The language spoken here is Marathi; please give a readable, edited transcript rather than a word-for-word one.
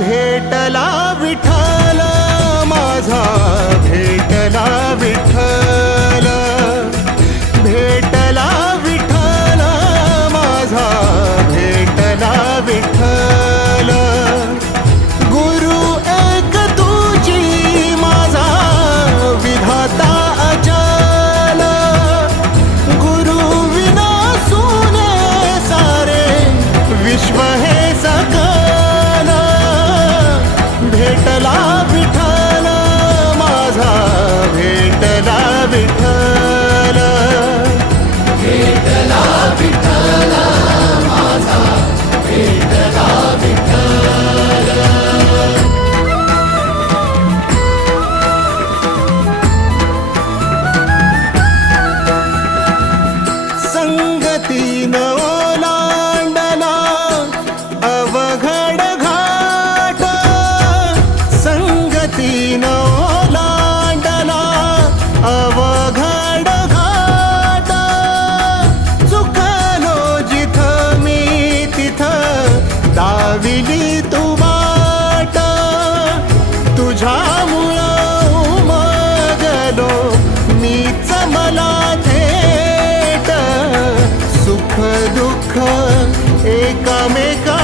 भेटला विठ्ठल माझा, भेटला विठ्ठल, भेटला विठ्ठल माझा, भेटला विठ्ठल. गुरु एक तुझी माझा विधाता अचल, गुरु विना सुने सारे विश्व हे सकल. भेटला विठ्ठल माझा, भेटला विठ्ठल, भेटला विठ्ठल माझा, भेटला विठ्ठल. संगतीन ओलांडला अवघड घाट, संगतीन ओलांडला अवघड घाट. चुकलो जिथं मी तिथं दाविली तू वाट, तुझ्यामुळं उमगलो मीच मला थेट. सुख दुःख एकामेका